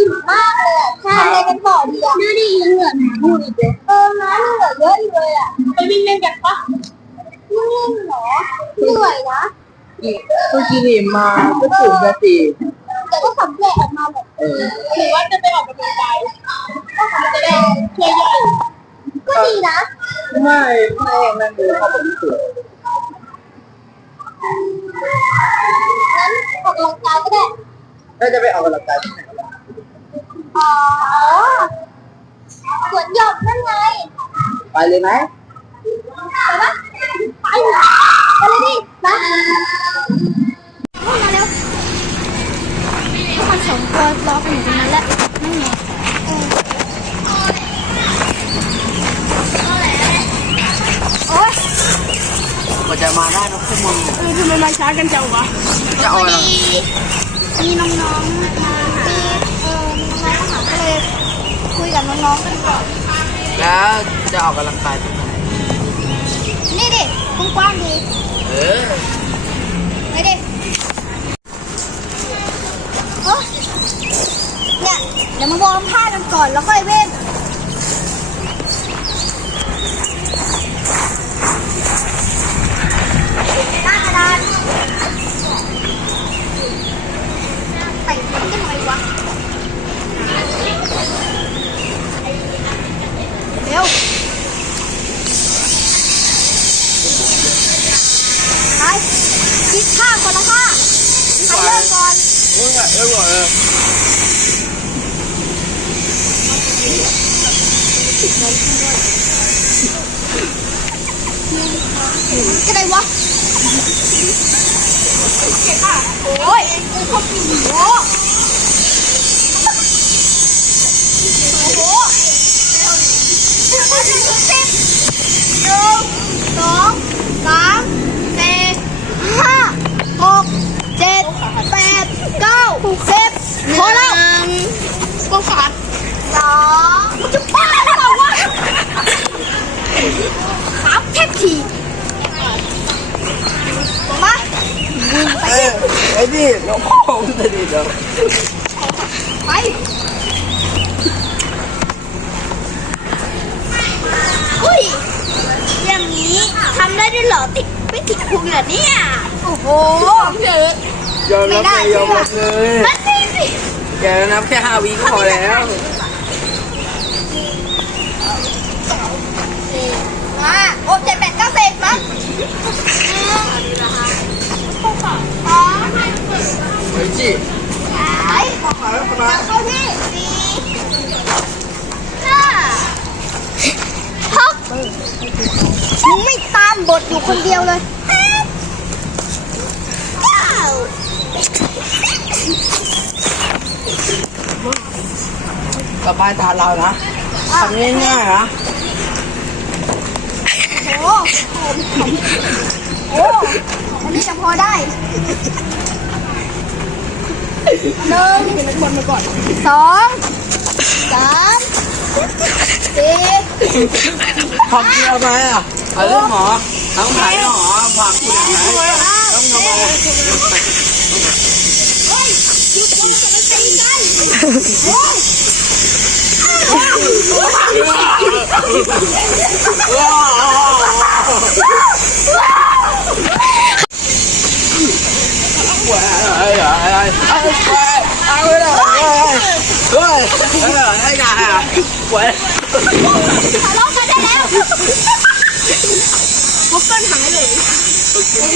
อิ่มมากเลยอะทานอะไรกันต่อดีอะดูดิเหงื่อหนาดูดิเจ๊เออน้ำเหงื่อเยอะอยู่เลยอะไปวิ่งเล่นกันปะนี่เหรอเหนื่อยนะเมื่อกี้นี่มาก็ตื่นจะตีแต่ก็สำเร็จออกมาแบบเออหรือว่าจะไปออกกำลังกายมันจะได้ช่วยย่อยก็ดีนะ ไม่ไม่เองนั่นคือเขาเป็นเสืองั้นออกกำลังกายก็ได้ ถ้าจะไปออกกำลังกายที่ไหนก็ได้ อ๋อสวนหย่อมนั่นไง ไปเลยไหมไปปะไปไปเลยดิมามาเร็วทุกคนสองตัวรอกันอยู่ตรงนั้นแหละนั่นไงเออโอ๊ยกว่าจะมาได้นกชั่วโมงเออทำไมมาช้ากันจังวะจะเอาอะไรมีน้องๆมาที่เออน้องๆมาหาก็เลยคุยกับน้องๆกันก่อนแล้ว จะออกกำลังกายที่ไหนนี่ดิกว้างๆดีเออไปดิโอ๊ยเนี่ยเดี๋ยวมาวอร์มผ้ากันก่อนแล้วค่อยเว้น คิดค่าคนละค่าใครเริ่มก่อนมึงอะเออบอกเออจะได้วะเก็บอะโอ้ยกูชอบกินหมูโอ้โหหนึ่งหนึ่งสิบหนึ่งสองสามสี่ห้าหกเจ็ดแปดเก้าสิบพอแล้ว ก็ขาดสองมึงจะบ้าหรือเปล่าวะสามเทปทีมาเออไอ้นี่เราพ่อมึงจะดีเดี๋ยวไปอุ้ยอย่างนี้ทำได้ด้วยเหรอติดไม่ติดพุงเหรอเนี่ย โอ้โหยอะยอมรับเลยยอมรับเลย นั่นสิสิแกนับแค่ห้าวิก็พอแล้วสี่ห้าโอ้เจ็ดแปดเก้าสิบมั้งสองเฮ้ยจีไปมาแล้วมาเข้าที่สี่ห้าหกมึงไม่ตามบทอยู่คนเดียวเลยแปดเกลับบานตาเรานะทำง่ายๆนะโอ้โหอันนี้จะพอได้หนึ่งเป็นคนมาก่อนสองสามสี่ทำเดียไหมอะเอาเรื่องหมอต้องขายหมอฝากคุณหมอต้องทำอะไรเฮ้ยหยุด แล้วพบกันหายเลย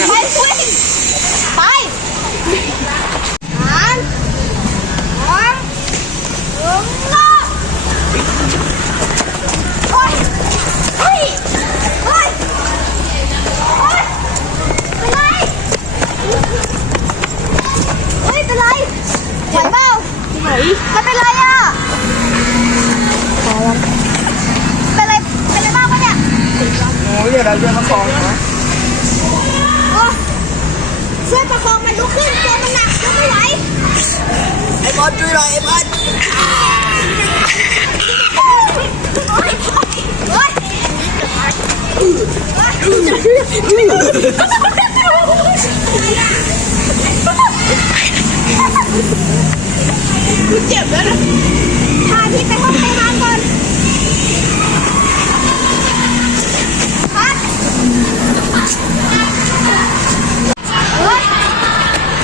ไปคุยไปสามสองหนึ่ง เริ่มโอ้ยเฮ้ยเฮ้ยโอ้ยเป็นไรเฮ้ยเป็นไรไหวเปล่าไหนมันเป็นไรอะเป็นไรเป็นไรบ้างปะเนี่ยโอ้ยอย่าเราเจอมาของนะโอ้ช่วยประคองมันลุกขึ้นตัวมันหนักยกไม่ไหว ไอ้บอลช่วยหน่อยไอ้บอล โอ๊ยโอ๊ยโอ๊ย กูเจ็บแล้วนะ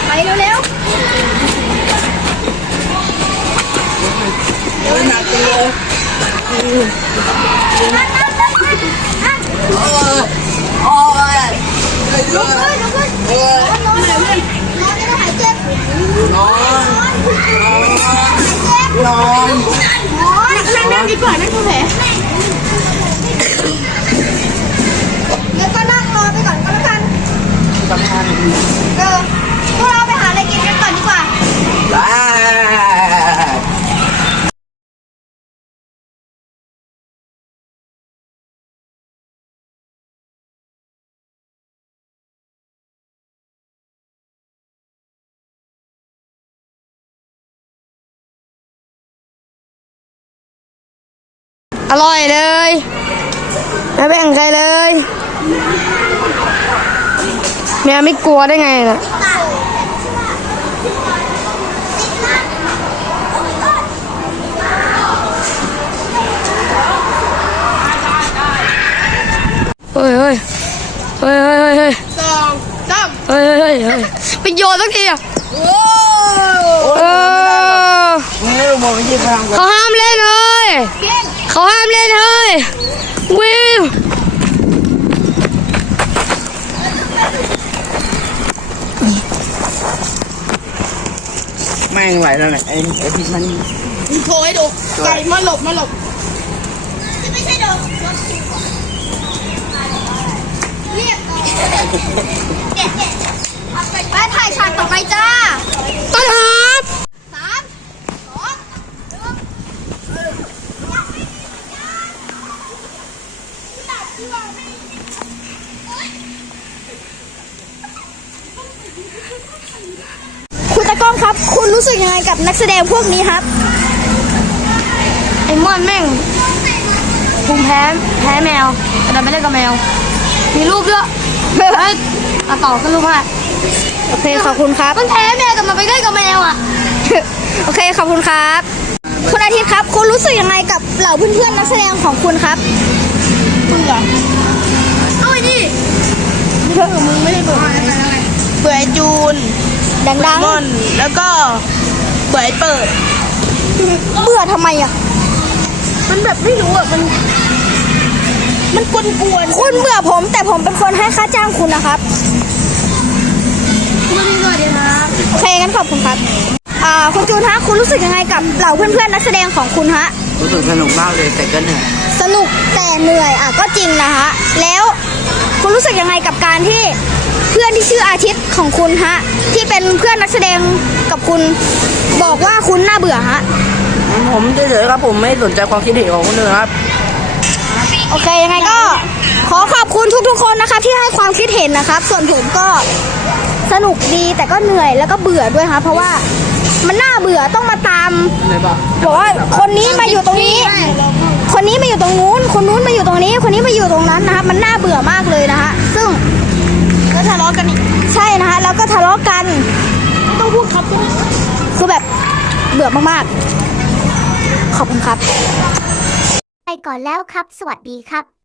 ไปเร็วเร็ว โอ้ยหนักจังเลย นั่งนั่งนั่งนั่ง โอ้ยโอ้ย ลุกขึ้นลุกขึ้น โอ้ย นอนหน่อยเพื่อนนอนจะได้หายเจ็บ นอน นอนหายเจ็บ นอน นอนนั่งนั่งดีกว่านั่งทำแผลงั้นก็นั่งรอไปก่อนก็แล้วกันสำคัญเออพวกเราไปหาอะไรกินกันก่อนดีกว่า อร่อยเลยไม่แบ่งใครเลยเมียไม่กลัวได้ไงล่ะเฮ้ยเฮ้ยเฮ้ยเฮ้ยเฮ้ยเฮ้ยสองสามเฮ้ยเฮ้ยเฮ้ยไปโยนสักทีอะโอ้เออมึงไม่รู้มองไม่ยิงพลังกันเขาห้ามเล่นเลย เก่งเขาห้ามเล่นเฮ้ยวิวแม่งไหวแล้วไงไอ้ไอ้พิษมันโชว์ให้ดูไก่มาหลบมาหลบไม่ใช่ดอกเรียกไปถ่ายฉากต่อไปจ้า ต้นหอม สามสองหนึ่ง คุณตะก้องครับ คุณรู้สึกยังไงกับนักแสดงพวกนี้ครับ ไอ้มอนแม่งภูมิแพ้แพ้แมวแต่ดันไปเล่นกับแมว มีรูปด้วยเฮ้ยเอาต่อขึ้นรูปให้โอเคขอบคุณครับ มันแพ้แมวแต่มันไปเล่นกับแมวอะ โอเคขอบคุณครับ คุณอาทิตย์ครับ คุณรู้สึกยังไงกับเหล่าเพื่อนๆนักแสดงของคุณครับมึงเหรอเอาไอ้ดิมึงไม่ได้เบื่อเบื่อไอ้จูน ดังมอนแล้วก็เบื่อไอ้เปิดๆเบื่อทำไมอะ มันแบบไม่รู้อะ มัน มันกวนกวนคุณเบื่อผม แต่ผมเป็นคนให้ค่าจ้างคุณนะครับไม่ได้เลยดีครับโอเคงั้นขอบคุณครับ อ่าคุณจูนฮะ คุณรู้สึกยังไงกับเหล่าเพื่อนๆนักแสดงของคุณฮะ รู้สึกสนุกมากเลยแต่ก็เหนื่อยสนุกแต่เหนื่อยอะก็จริงนะฮะ แล้วคุณรู้สึกยังไงกับการที่ เพื่อนที่ชื่ออาทิตย์ของคุณฮะ ที่เป็นเพื่อนนักแสดงกับคุณบอกว่าคุณน่าเบื่อฮะ ผมเฉยๆครับผมไม่สนใจความคิดเห็นของคนอื่นครับ โอเคยังไงก็ขอขอบคุณทุกๆคนนะครับที่ให้ความคิดเห็นนะครับ ส่วนผมก็สนุกดีแต่ก็เหนื่อยแล้วก็เบื่อด้วยครับเพราะว่ามันน่าเบื่อต้องมาตามเลยบอกบอกว่าคนนี้มาอยู่ตรงนี้ คนนี้มาอยู่ตรงนู้น คนนู้นมาอยู่ตรงนี้ คนนี้มาอยู่ตรงนั้นนะครับ มันน่าเบื่อมากเลยนะฮะซึ่งแล้วทะเลาะกันอีกใช่นะฮะแล้วก็ทะเลาะกัน ต้องพูดครับคือแบบเบื่อมากๆ ขอบคุณครับ ไปก่อนแล้วครับ สวัสดีครับ